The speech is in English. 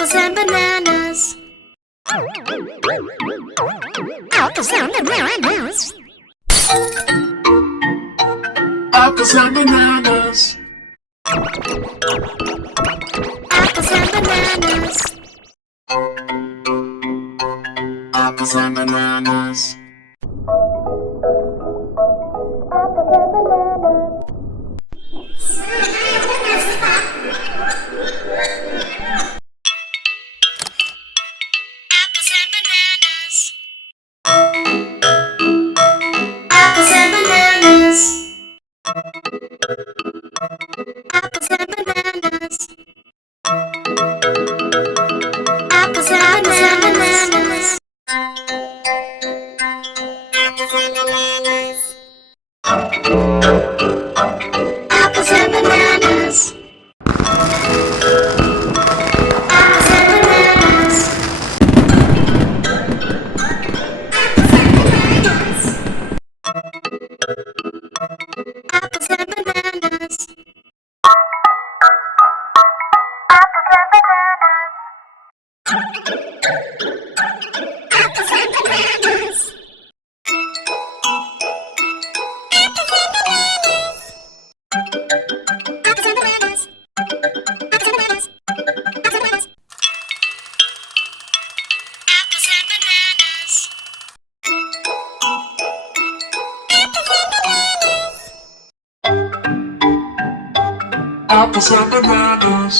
Apples and bananas. Apples and bananas. Apples and bananas. Apples and bananas. Apples and bananas. Apples and bananas. Apples and bananas. Apples and bananas. Apples and bananas. Apples and bananas. Apples and bananas. Apples and bananas. Apples and bananas. Apples and bananas. Apples and bananas. Apples and bananas. Apples and bananas. Apples and bananas. Apples and bananas.